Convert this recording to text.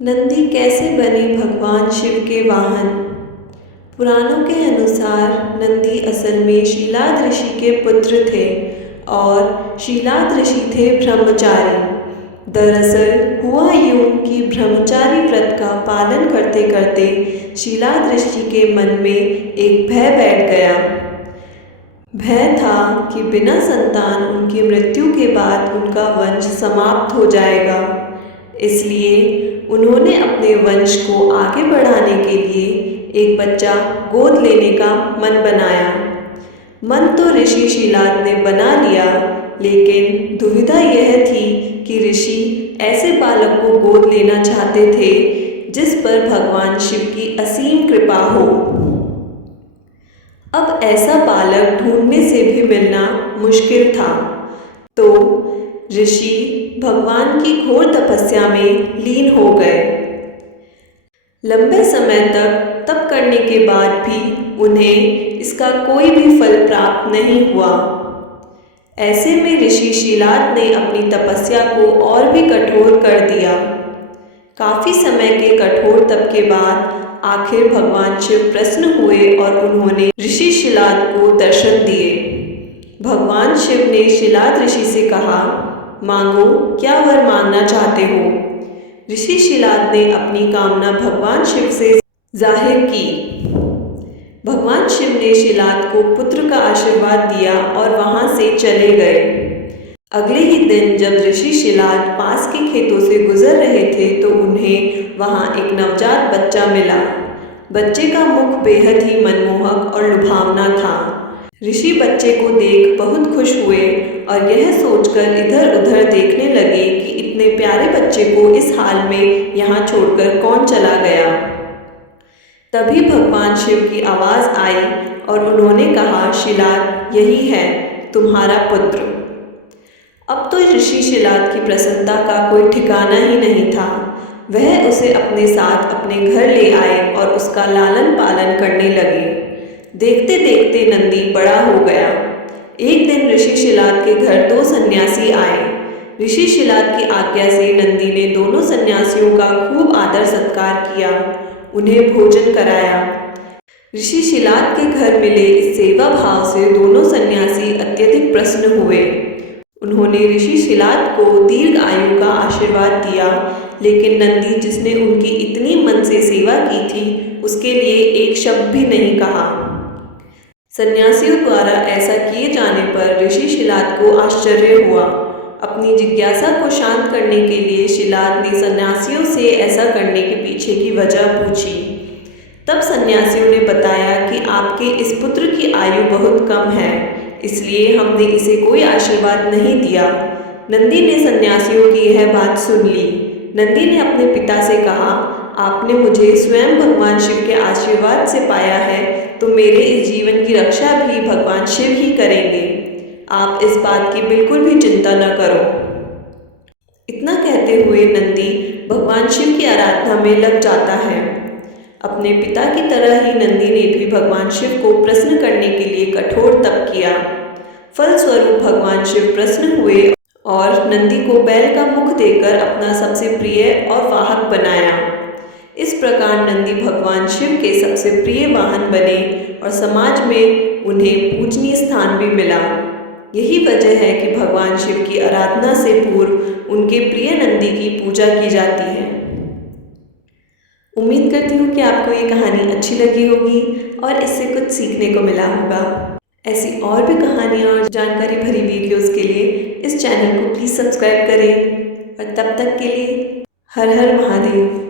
नंदी कैसे बने भगवान शिव के वाहन। पुराणों के अनुसार नंदी असल में शीलाद ऋषि के पुत्र थे और शीलाद ऋषि थे ब्रह्मचारी। दरअसल हुआ यूं कि ब्रह्मचारी व्रत का पालन करते करते शीलाद ऋषि के मन में एक भय बैठ गया। भय था कि बिना संतान उनकी मृत्यु के बाद उनका वंश समाप्त हो जाएगा। इसलिए उन्होंने अपने वंश को आगे बढ़ाने के लिए एक बच्चा गोद लेने का मन बनाया। मन तो ऋषि शीलाद ने बना लिया, लेकिन दुविधा यह थी कि ऋषि ऐसे बालक को गोद लेना चाहते थे जिस पर भगवान शिव की असीम कृपा हो। अब ऐसा बालक ढूंढने से भी मिलना मुश्किल था, तो ऋषि भगवान की घोर तपस्या में लीन हो गए। लंबे समय तक तप करने के बाद भी उन्हें इसका कोई भी फल प्राप्त नहीं हुआ। ऐसे में ऋषि शीलाद ने अपनी तपस्या को और भी कठोर कर दिया। काफी समय के कठोर तप के बाद आखिर भगवान शिव प्रसन्न हुए और उन्होंने ऋषि शीलाद को दर्शन दिए। भगवान शिव ने शीलाद ऋषि से कहा, मांगो, क्या वर मांगना चाहते हो। ऋषि शीलाद ने अपनी कामना भगवान शिव से जाहिर की। भगवान शिव ने शीलाद को पुत्र का आशीर्वाद दिया और वहां से चले गए। अगले ही दिन जब ऋषि शीलाद पास के खेतों से गुजर रहे थे तो उन्हें वहां एक नवजात बच्चा मिला। बच्चे का मुख बेहद ही मनमोहक और लुभावना था। ऋषि बच्चे को देख बहुत खुश हुए और यह सोचकर इधर उधर देखने लगे कि इतने प्यारे बच्चे को इस हाल में यहाँ छोड़कर कौन चला गया। तभी भगवान शिव की आवाज़ आई और उन्होंने कहा, शीलाद, यही है तुम्हारा पुत्र। अब तो ऋषि शीलाद की प्रसन्नता का कोई ठिकाना ही नहीं था। वह उसे अपने साथ अपने घर ले आए और उसका लालन पालन करने लगे। देखते देखते नंदी बड़ा हो गया। एक दिन ऋषि शीलाद के घर दो सन्यासी आए। ऋषि शीलाद की आज्ञा से नंदी ने दोनों सन्यासियों का खूब आदर सत्कार किया, उन्हें भोजन कराया। ऋषि शीलाद के घर मिले इस सेवा भाव से दोनों सन्यासी अत्यधिक प्रसन्न हुए। उन्होंने ऋषि शीलाद को दीर्घ आयु का आशीर्वाद दिया, लेकिन नंदी, जिसने उनकी इतनी मन से सेवा की थी, उसके लिए एक शब्द भी नहीं कहा। सन्यासियों द्वारा ऐसा किए जाने पर ऋषि शीलाद को आश्चर्य हुआ। अपनी जिज्ञासा को शांत करने के लिए शीलाद ने सन्यासियों से ऐसा करने के पीछे की वजह पूछी। तब सन्यासियों ने बताया कि आपके इस पुत्र की आयु बहुत कम है, इसलिए हमने इसे कोई आशीर्वाद नहीं दिया। नंदी ने सन्यासियों की यह बात सुन ली। नंदी ने अपने पिता से कहा, आपने मुझे स्वयं भगवान शिव के आशीर्वाद से पाया है, तो मेरे इस जीवन की रक्षा भी भगवान शिव ही करेंगे। आप इस बात की बिल्कुल भी चिंता न करो। इतना कहते हुए नंदी भगवान शिव की आराधना में लग जाता है। अपने पिता की तरह ही नंदी ने भी भगवान शिव को प्रसन्न करने के लिए कठोर तप किया। फलस्वरूप भगवान शिव प्रसन्न हुए और नंदी को बैल का मुख देकर अपना सबसे प्रिय और वाहक बनाया। इस प्रकार नंदी भगवान शिव के सबसे प्रिय वाहन बने और समाज में उन्हें पूजनीय स्थान भी मिला। यही वजह है कि भगवान शिव की आराधना से पूर्व उनके प्रिय नंदी की पूजा की जाती है। उम्मीद करती हूँ कि आपको ये कहानी अच्छी लगी होगी और इससे कुछ सीखने को मिला होगा। ऐसी और भी कहानियाँ और जानकारी भरी वीडियोस के लिए इस चैनल को प्लीज़ सब्सक्राइब करें और तब तक के लिए हर हर महादेव।